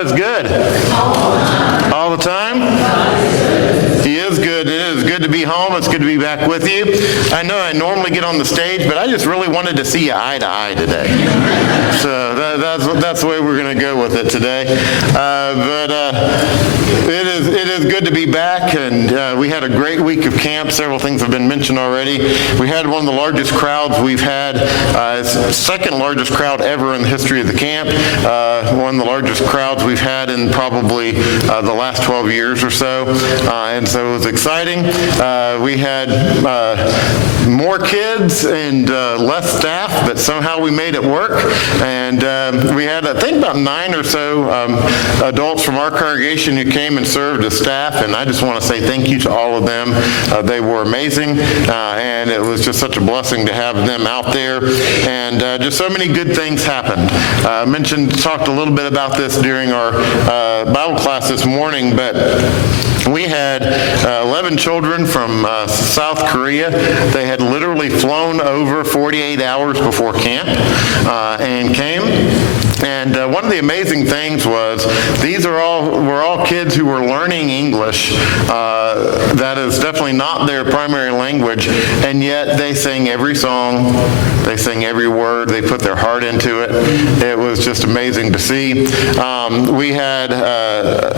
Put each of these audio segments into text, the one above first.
Is good. All the time? He is good. It is good to be home. It's good to be back with you. I know I normally get on the stage, but I just really wanted to see you eye to eye today. So that's the way we're going to go with it today. It is good to be back, and we had a great week of camp. Several things have been mentioned already. We had one of the largest crowds we've had. It's the second largest crowd ever in the history of the camp. One of the largest crowds we've had in probably the last 12 years or so. And so it was exciting. We had more kids and less staff, but somehow we made it work. And we had, I think, about 9 or so adults from our congregation who came and served as staff, and I just want to say thank you to all of them. They were amazing, and it was just such a blessing to have them out there, and just so many good things happened. Talked a little bit about this during our Bible class this morning, but we had 11 children from South Korea. They had literally flown over 48 hours before camp and came. And one of the amazing things was these were all kids who were learning English. That is definitely not their primary language, and yet they sang every song, they sang every word, they put their heart into it. It was just amazing to see. We had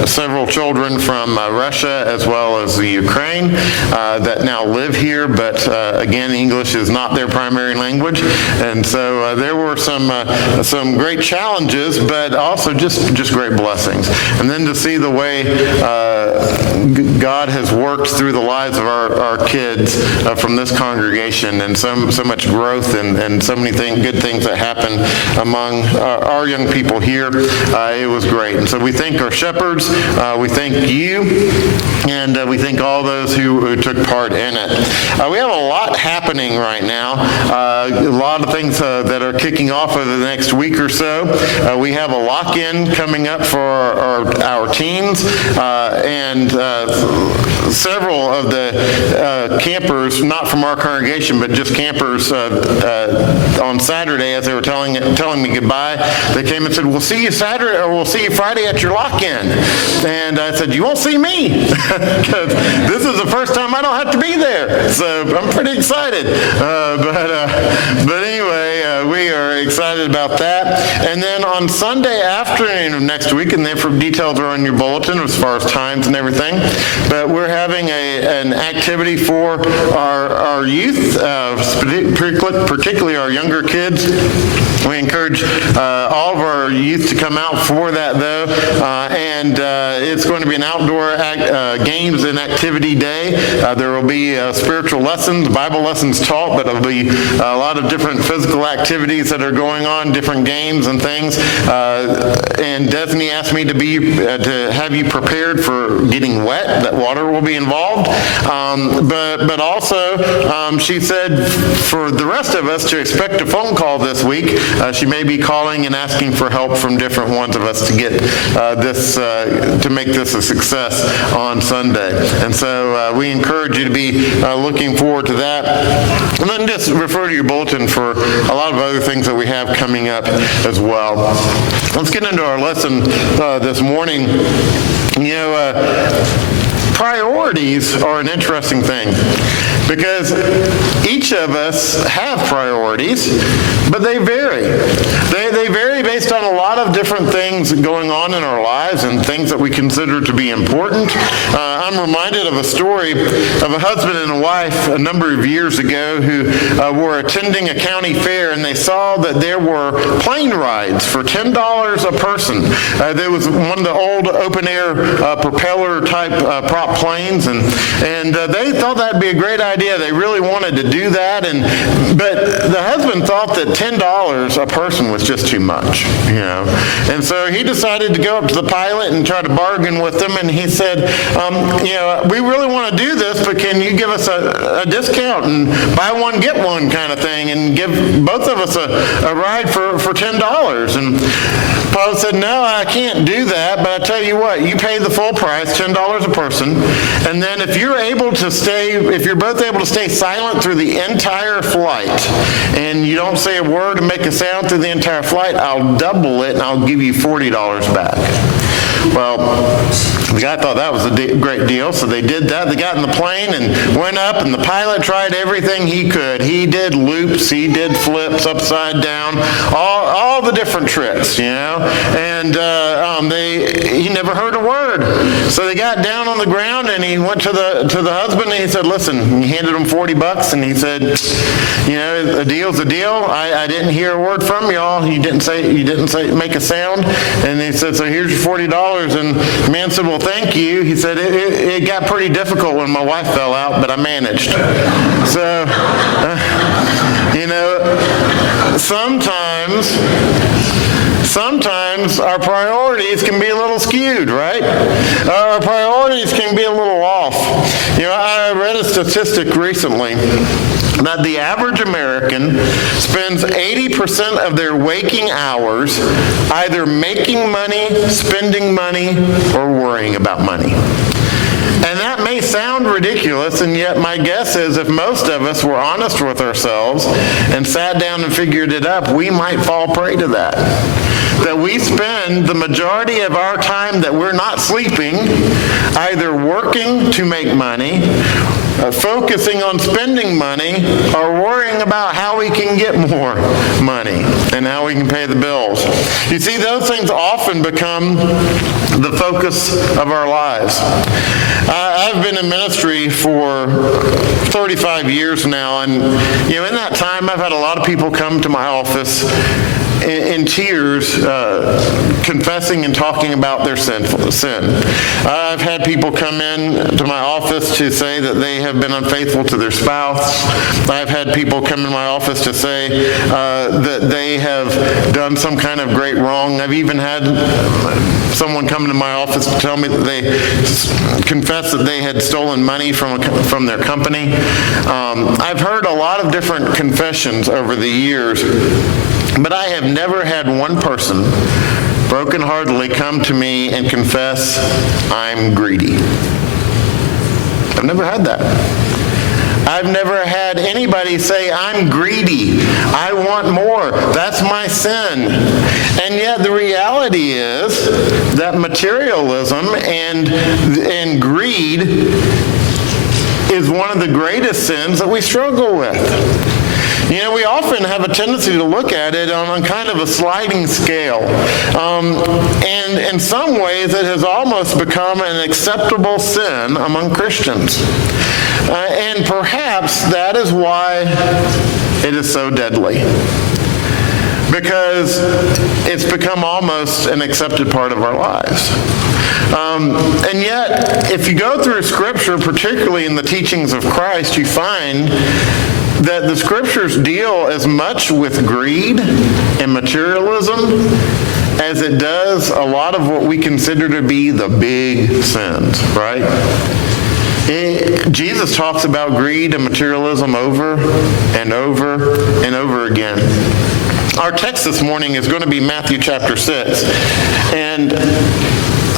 several children from Russia as well as the Ukraine that now live here, but again, English is not their primary language, and so there were some great challenges, but also just great blessings. And then to see the way God has worked through the lives of our kids from this congregation, and so much growth and so many good things that happen among our young people here, it was great. And so we thank our shepherds, we thank you, and we thank all those who took part in it. We have a lot happening right now, a lot of things that are kicking off over the next week or so. We have a lock-in coming up for our teens, and several of the campers, not from our congregation, but just campers on Saturday, as they were telling me goodbye, they came and said, "We'll see you Saturday, or we'll see you Friday at your lock-in." And I said, "You won't see me," because this is the first time I don't have to be there. So I'm pretty excited. But anyway, we are excited about that. And then on Sunday afternoon of next week, and then for details are on your bulletin as far as times and everything, but we're having an activity for our youth, particularly our younger kids. We encourage all of our youth to come out for that, though, and it's going to be an outdoor games and activity day. There will be spiritual lessons, Bible lessons taught, but there will be a lot of different physical activities that are going on, different games and things. And Desney asked me to have you prepared for getting wet, that water will be involved. But also, she said for the rest of us to expect a phone call this week. She may be calling and asking for help from different ones of us to get to make this a success on Sunday. And so we encourage you to be looking forward to that. And then just refer to your bulletin for a lot of other things that we have coming up as well. Let's get into our lesson this morning. Priorities are an interesting thing, because each of us have priorities, but they vary. They vary based on a lot of different things going on in our lives and things that we consider to be important. I'm reminded of a story of a husband and a wife a number of years ago who were attending a county fair, and they saw that there were plane rides for $10 a person. There was one of the old open-air propeller-type prop planes, and they thought that'd be a great idea. They really wanted to do that, but the husband thought that $10 a person was just too much, And so he decided to go up to the pilot and try to bargain with them, and he said, we really want to do this, but can you give us a discount and buy one, get one kind of thing, and give both of us a ride for $10? And Paul said, "No, I can't do that, but I tell you what, you pay the full price, $10 a person, and then if you're both able to stay silent through the entire flight, and you don't say a word and make a sound through the entire flight, I'll double it and I'll give you $40 back." Well, the guy thought that was a great deal, so they did that. They got in the plane and went up, and the pilot tried everything he could. He did loops, he did flips upside down, all the different tricks, and he never heard a word. So they got down on the ground, and he went to the husband, and he said, listen, he handed him $40, and he said, a deal's a deal. I didn't hear a word from y'all. You didn't say make a sound. And he said, so here's your $40. And the man said, well, thank you. He said, it got pretty difficult when my wife fell out, but I managed. So, sometimes our priorities can be a little skewed, right? Our priorities can be a little off. I read a statistic recently that the average American spends 80% of their waking hours either making money, spending money, or worrying about money. And that may sound ridiculous, and yet my guess is if most of us were honest with ourselves and sat down and figured it up, we might fall prey to that. That we spend the majority of our time that we're not sleeping either working to make money, focusing on spending money, or worrying about how we can get more money and how we can pay the bills. You see, those things often become the focus of our lives. I've been in ministry for 35 years now, and in that time I've had a lot of people come to my office in tears, confessing and talking about their sin. I've had people come in to my office to say that they have been unfaithful to their spouse. I've had people come in my office to say that they have done some kind of great wrong. I've even had someone come to my office to tell me that they confessed that they had stolen money from their company. I've heard a lot of different confessions over the years, but I have never had one person brokenheartedly come to me and confess, I'm greedy. I've never had that. I've never had anybody say, I'm greedy. I want more. That's my sin. And yet the reality is that materialism and greed is one of the greatest sins that we struggle with. We often have a tendency to look at it on kind of a sliding scale. And in some ways, it has almost become an acceptable sin among Christians. And perhaps that is why it is so deadly. Because it's become almost an accepted part of our lives. And yet, if you go through Scripture, particularly in the teachings of Christ, you find that the Scriptures deal as much with greed and materialism as it does a lot of what we consider to be the big sins, right? Jesus talks about greed and materialism over and over and over again. Our text this morning is going to be Matthew chapter 6. And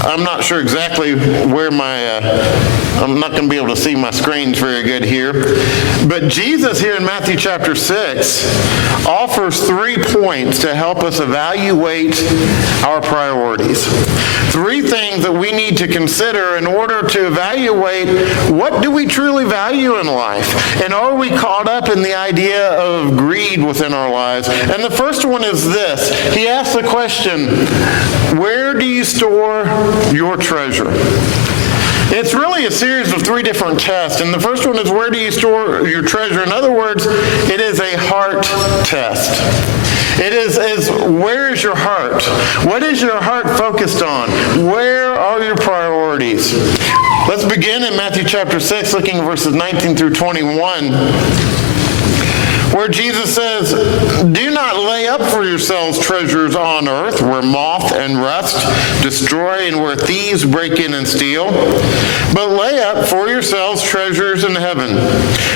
I'm not sure exactly where I'm not going to be able to see my screens very good here. But Jesus here in Matthew chapter 6 offers 3 points to help us evaluate our priorities. 3 things that we need to consider in order to evaluate what do we truly value in life? And are we caught up in the idea of greed within our lives? And the first one is this. He asks the question, where do you store your treasure? It's really a series of 3 different tests. And the first one is, where do you store your treasure? In other words, it is a heart test. It is where is your heart? What is your heart focused on? Where are your priorities? Let's begin in Matthew chapter 6, looking at verses 19 through 21. Where Jesus says, do not lay up for yourselves treasures on earth, where moth and rust destroy and where thieves break in and steal. But lay up for yourselves treasures in heaven,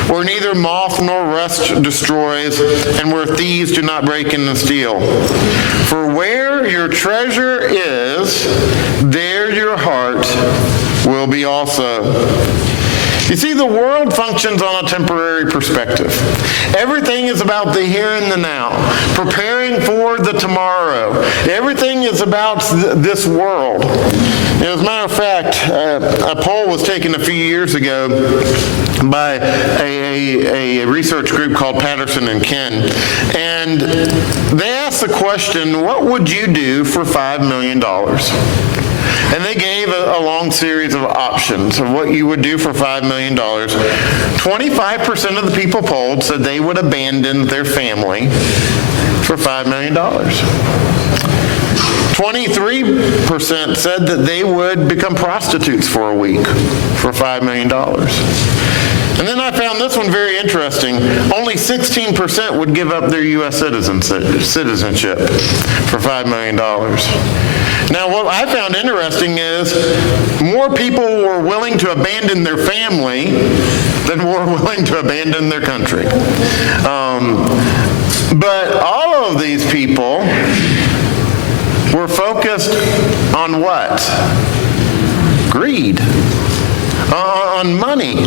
where neither moth nor rust destroys and where thieves do not break in and steal. For where your treasure is, there your heart will be also. You see, the world functions on a temporary perspective. Everything is about the here and the now, preparing for the tomorrow. Everything is about this world. matter of fact, a poll was taken a few years ago by a research group called Patterson and Ken, and they asked the question, what would you do for $5 million? And they gave a long series of options of what you would do for $5 million. 25% of the people polled said they would abandon their family for $5 million. 23% said that they would become prostitutes for a week for $5 million. And then I found this one very interesting. Only 16% would give up their U.S. citizenship for $5 million. Now, what I found interesting is more people were willing to abandon their family than were willing to abandon their country. But all of these people were focused on what? Greed. On money.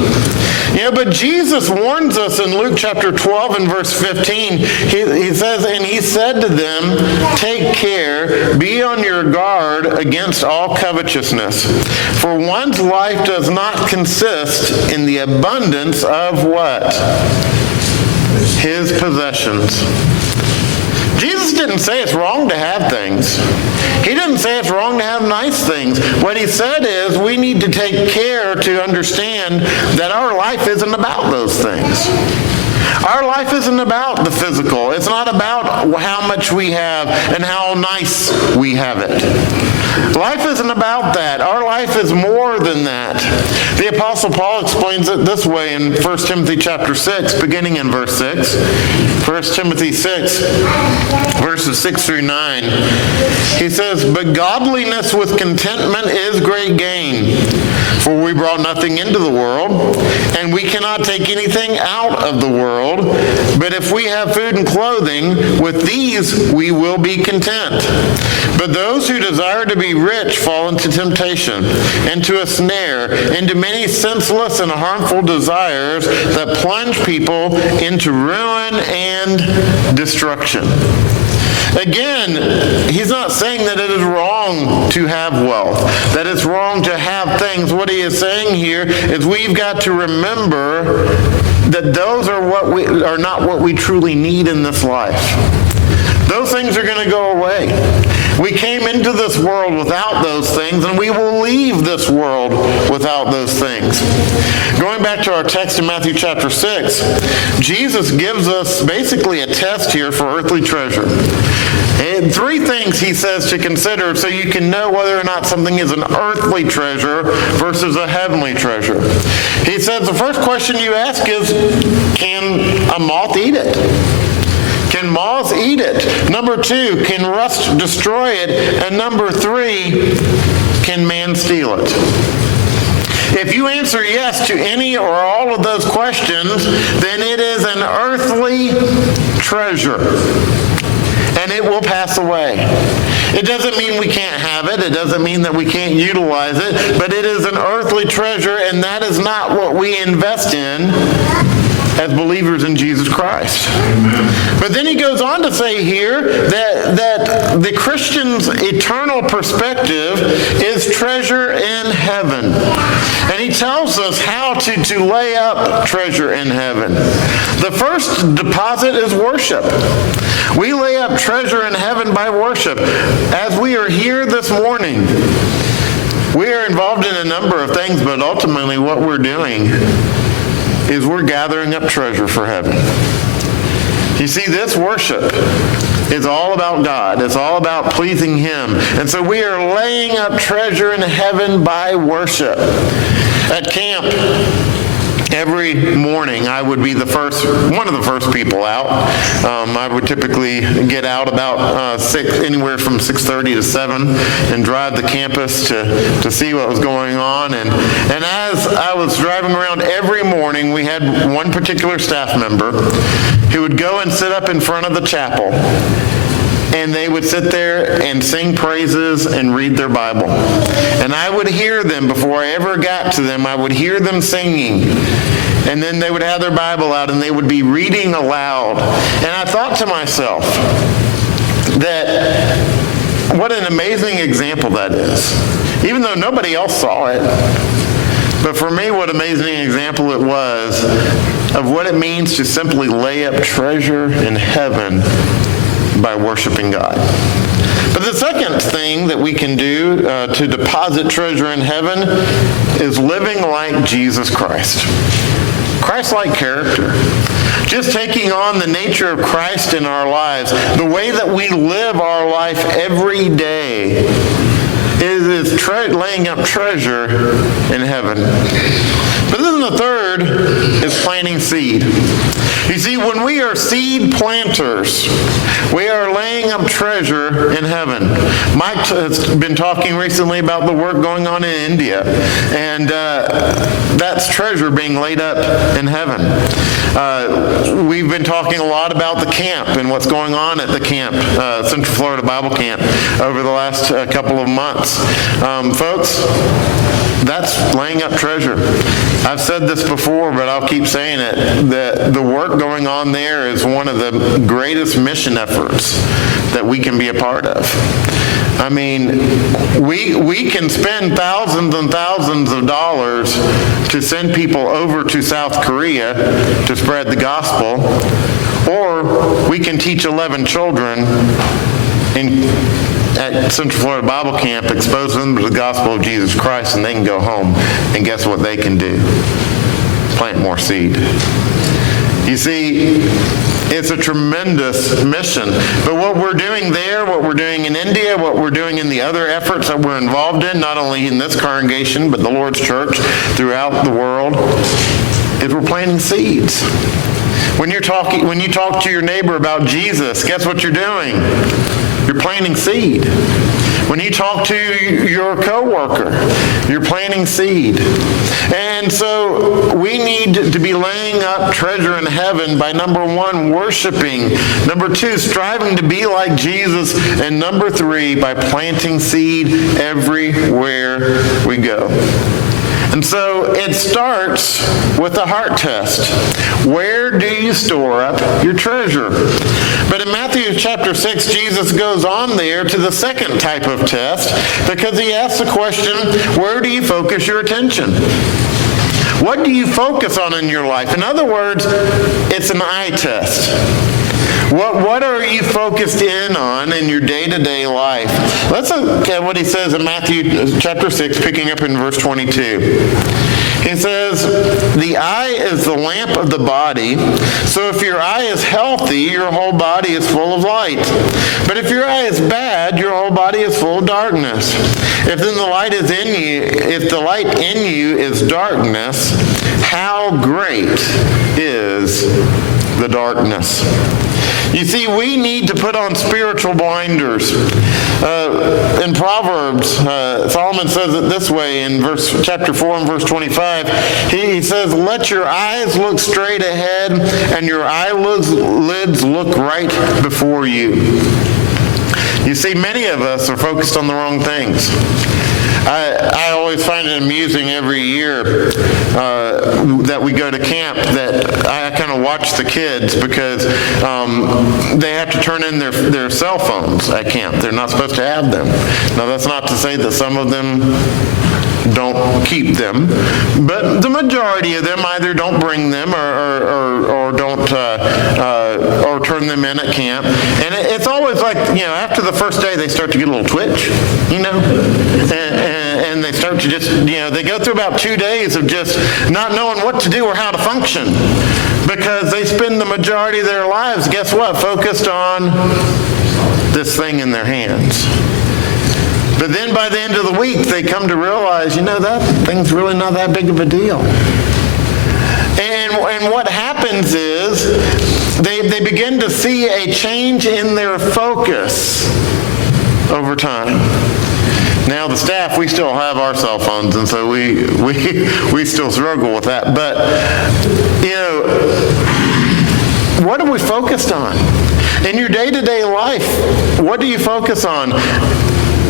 But Jesus warns us in Luke chapter 12 and verse 15. He says, and he said to them, take care, be on your guard against all covetousness. For one's life does not consist in the abundance of what? His possessions. Jesus didn't say it's wrong to have things. He didn't say it's wrong to have nice things. What he said is we need to take care to understand that our life isn't about those things. Our life isn't about the physical. It's not about how much we have and how nice we have it. Life isn't about that. Our life is more than that. The Apostle Paul explains it this way in 1 Timothy chapter 6, beginning in verse 6. 1 Timothy 6, verses 6 through 9. He says, but godliness with contentment is great gain. For we brought nothing into the world, and we cannot take anything out of the world. But if we have food and clothing, with these we will be content. But those who desire to be rich fall into temptation, into a snare, into many senseless and harmful desires that plunge people into ruin and destruction. Again, he's not saying that it is wrong to have wealth, that it's wrong to have things. What he is saying here is we've got to remember that those are not what we truly need in this life. Those things are going to go away. We came into this world without those things, and we will leave this world without those things. Going back to our text in Matthew chapter 6, Jesus gives us basically a test here for earthly treasure. And 3 things he says to consider so you can know whether or not something is an earthly treasure versus a heavenly treasure. He says the first question you ask is, can a moth eat it? Can moths eat it? Number 2, can rust destroy it? And number 3, can man steal it? If you answer yes to any or all of those questions, then it is an earthly treasure, and it will pass away. It doesn't mean we can't have it. It doesn't mean that we can't utilize it, but it is an earthly treasure, and that is not what we invest in as believers in Jesus Christ. Amen. But then he goes on to say here that the Christian's eternal perspective is treasure in heaven. And he tells us how to lay up treasure in heaven. The first deposit is worship. We lay up treasure in heaven by worship. As we are here this morning, we are involved in a number of things, but ultimately what we're doing is we're gathering up treasure for heaven. You see, this worship is all about God. It's all about pleasing Him. And so we are laying up treasure in heaven by worship. At camp, every morning I would be one of the first people out. I would typically get out about anywhere from 6:30 to 7 and drive the campus to see what was going on. And as I was driving around every morning, we had one particular staff member who would go and sit up in front of the chapel. And they would sit there and sing praises and read their Bible. And I would hear them before I ever got to them. I would hear them singing. And then they would have their Bible out and they would be reading aloud. And I thought to myself that what an amazing example that is. even though nobody else saw it. But for me, what an amazing example it was of what it means to simply lay up treasure in heaven by worshiping God. But the second thing that we can do to deposit treasure in heaven is living like Jesus Christ. Christ-like character. Just taking on the nature of Christ in our lives, the way that we live our life every day is laying up treasure in heaven. But then the third is planting seed. You see, when we are seed planters, we are laying up treasure in heaven. Mike has been talking recently about the work going on in India, and that's treasure being laid up in heaven. We've been talking a lot about the camp and what's going on at the camp, Central Florida Bible Camp, over the last couple of months. Folks, that's laying up treasure. I've said this before, but I'll keep saying it, that the work going on there is one of the greatest mission efforts that we can be a part of. I mean, we can spend thousands and thousands of dollars to send people over to South Korea to spread the gospel, or we can teach 11 children at Central Florida Bible Camp, expose them to the gospel of Jesus Christ, and they can go home. And guess what they can do? Plant more seed. You see, it's a tremendous mission. But what we're doing there, what we're doing in India, what we're doing in the other efforts that we're involved in, not only in this congregation, but the Lord's church throughout the world, is we're planting seeds. When you talk to your neighbor about Jesus, guess what you're doing? You're planting seed. When you talk to your coworker, you're planting seed. And so we need to be laying up treasure in heaven by, number one, worshiping. Number two, striving to be like Jesus. And number three, by planting seed everywhere we go. And so it starts with a heart test. Where do you store up your treasure? But in Matthew chapter 6, Jesus goes on there to the second type of test because he asks the question, where do you focus your attention? What do you focus on in your life? In other words, it's an eye test. What are you focused in on in your day-to-day life? Let's look at what he says in Matthew chapter 6, picking up in verse 22. He says, the eye is the lamp of the body, so if your eye is healthy, your whole body is full of light. But if your eye is bad, your whole body is full of darkness. If then the light is in you, if the light in you is darkness, how great is the darkness? You see, we need to put on spiritual blinders. In Proverbs, Solomon says it this way in chapter 4 and verse 25. He says, let your eyes look straight ahead and your eyelids look right before you. You see, many of us are focused on the wrong things. I always find it amusing every year that we go to camp that I kind of watch the kids because they have to turn in their cell phones at camp. They're not supposed to have them. Now, that's not to say that some of them don't keep them, but the majority of them either don't bring them or don't or turn them in at camp. And it's always like, after the first day they start to get a little twitch, and they start to just, they go through about 2 days of just not knowing what to do or how to function because they spend the majority of their lives, guess what, focused on this thing in their hands. But then by the end of the week, they come to realize, that thing's really not that big of a deal. And what happens is they begin to see a change in their focus over time. Now, the staff, we still have our cell phones, and so we still struggle with that. But, what are we focused on? In your day-to-day life, what do you focus on?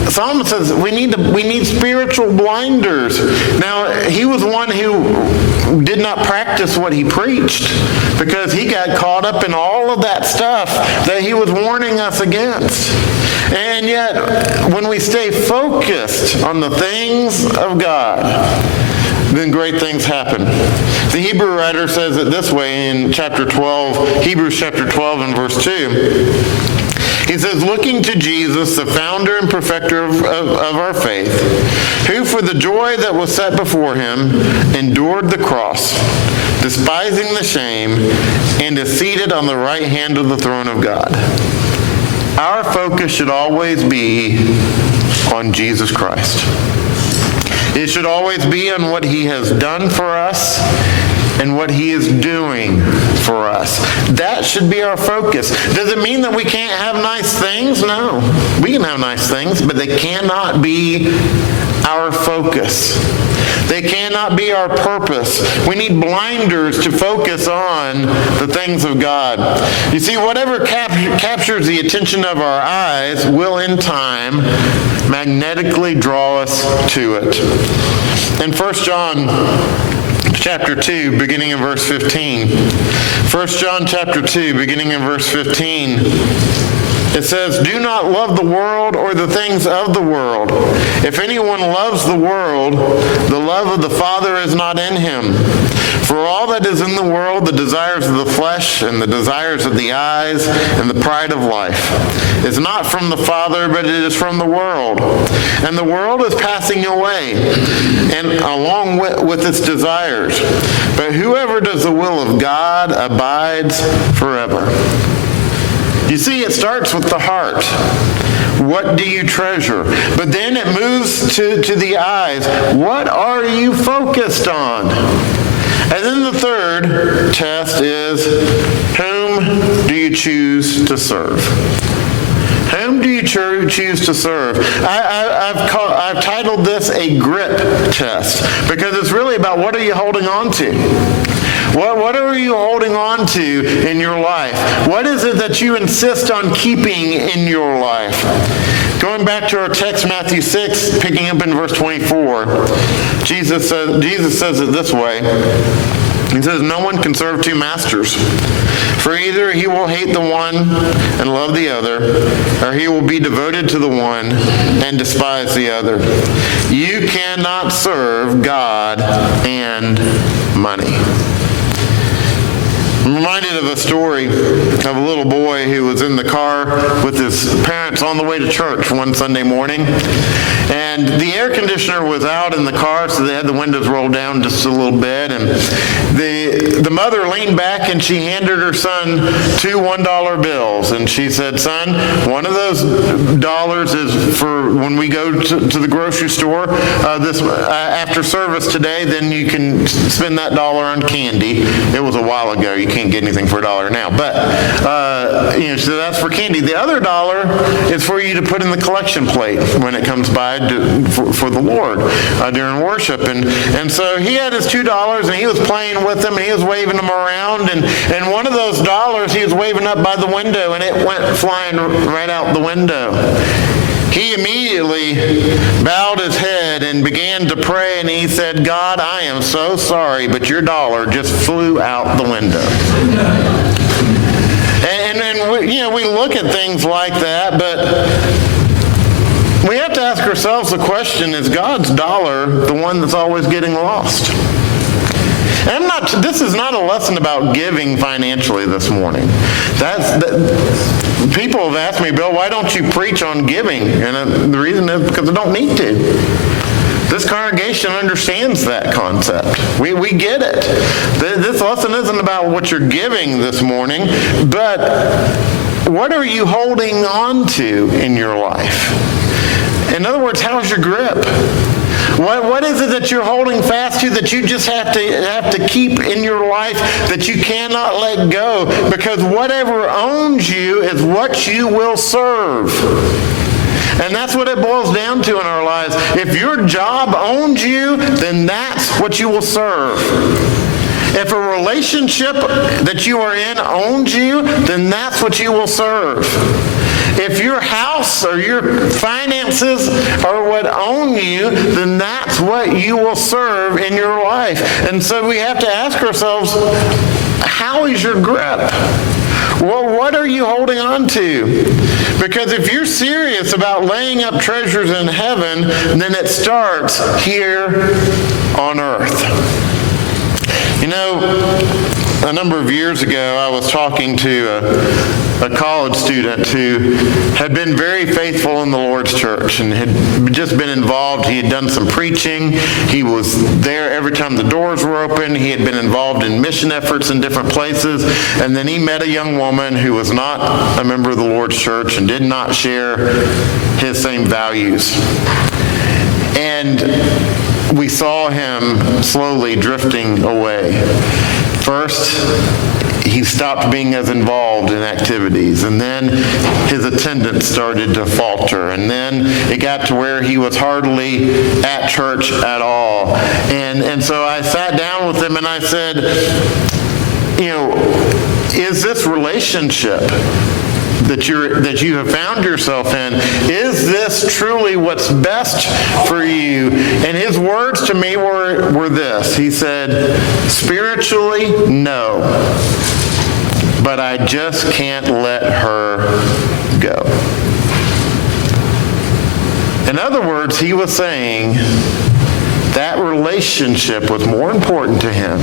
Solomon says we need spiritual blinders. Now, he was one who did not practice what he preached because he got caught up in all of that stuff that he was warning us against. And yet, when we stay focused on the things of God, then great things happen. The Hebrew writer says it this way in Hebrews chapter 12 and verse 2. He says, looking to Jesus, the founder and perfecter of our faith, who for the joy that was set before him endured the cross, despising the shame, and is seated on the right hand of the throne of God. Our focus should always be on Jesus Christ. It should always be on what he has done for us and what he is doing for us. That should be our focus. Does it mean that we can't have nice things? No. We can have nice things, but they cannot be our focus. They cannot be our purpose. We need blinders to focus on the things of God. You see, whatever captures the attention of our eyes will in time magnetically draw us to it. In 1 John chapter 2, beginning in verse 15. 1 John chapter 2, beginning in verse 15. It says, do not love the world or the things of the world. If anyone loves the world, the love of the Father is not in him. For all that is in the world, the desires of the flesh and the desires of the eyes and the pride of life, is not from the Father, but it is from the world. And the world is passing away, and along with its desires. But whoever does the will of God abides forever. You see, it starts with the heart. What do you treasure? But then it moves to the eyes. What are you focused on? And then the third test is, whom do you choose to serve? Whom do you choose to serve? I've titled this a grip test because it's really about what are you holding on to? What are you holding on to in your life? What is it that you insist on keeping in your life? Going back to our text, Matthew 6, picking up in verse 24, Jesus says it this way. He says, no one can serve two masters. For either he will hate the one and love the other, or he will be devoted to the one and despise the other. You cannot serve God and money. I'm reminded of a story of a little boy who was in the car with his parents on the way to church one Sunday morning. And the air conditioner was out in the car, so they had the windows rolled down just a little bit. And the mother leaned back and she handed her son two $1 bills. And she said, son, one of those dollars is for when we go to the grocery store after service today, then you can spend that dollar on candy. It was a while ago. You can't get anything for $1 now. But, so that's for candy. The other dollar is for you to put in the collection plate when it comes by for the Lord during worship. And so he had his $2 and he was playing with them and he was waving them around. And one of those dollars he was waving up by the window and it went flying right out the window. He immediately bowed his head and began to pray, and he said, God, I am so sorry, but your dollar just flew out the window. And we look at things like that, but we have to ask ourselves the question, is God's dollar the one that's always getting lost? And this is not a lesson about giving financially this morning. People have asked me, Bill, why don't you preach on giving? And the reason is because I don't need to. This congregation understands that concept. We get it. This lesson isn't about what you're giving this morning, but what are you holding on to in your life? In other words, how's your grip? What is it that you're holding fast to that you just have to keep in your life that you cannot let go? Because whatever owns you is what you will serve. And that's what it boils down to in our lives. If your job owns you, then that's what you will serve. If a relationship that you are in owns you, then that's what you will serve. If your house or your finances are what own you, then that's what you will serve in your life. And so we have to ask ourselves, how is your grip? Well, what are you holding on to? Because if you're serious about laying up treasures in heaven, then it starts here on earth. You know, a number of years ago, I was talking to a college student who had been very faithful in the Lord's church and had just been involved. He had done some preaching. He was there every time the doors were open. He had been involved in mission efforts in different places. And then he met a young woman who was not a member of the Lord's church and did not share his same values. And we saw him slowly drifting away. First, he stopped being as involved in activities, and then his attendance started to falter, and then it got to where he was hardly at church at all. And so I sat down with him and I said, you know, is this relationship that you have found yourself in, is this truly what's best for you? And his words to me were this. He said, spiritually, no, but I just can't let her go. In other words, he was saying that relationship was more important to him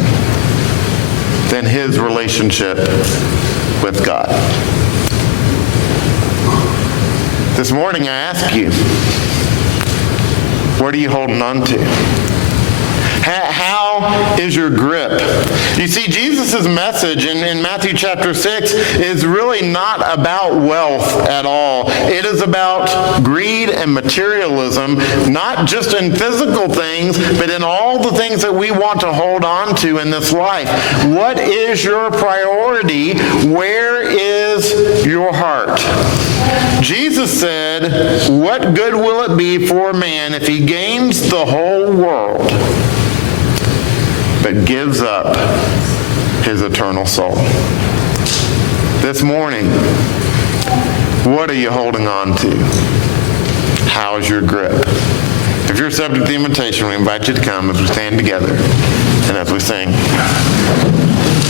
than his relationship with God. This morning I ask you, what are you holding on to? How is your grip? You see, Jesus' message in Matthew chapter 6 is really not about wealth at all. It is about greed and materialism, not just in physical things, but in all the things that we want to hold on to in this life. What is your priority? Where is your heart? Jesus said, what good will it be for a man if he gains the whole world but gives up his eternal soul? This morning, what are you holding on to? How's your grip? If you're subject to the invitation, we invite you to come as we stand together and as we sing.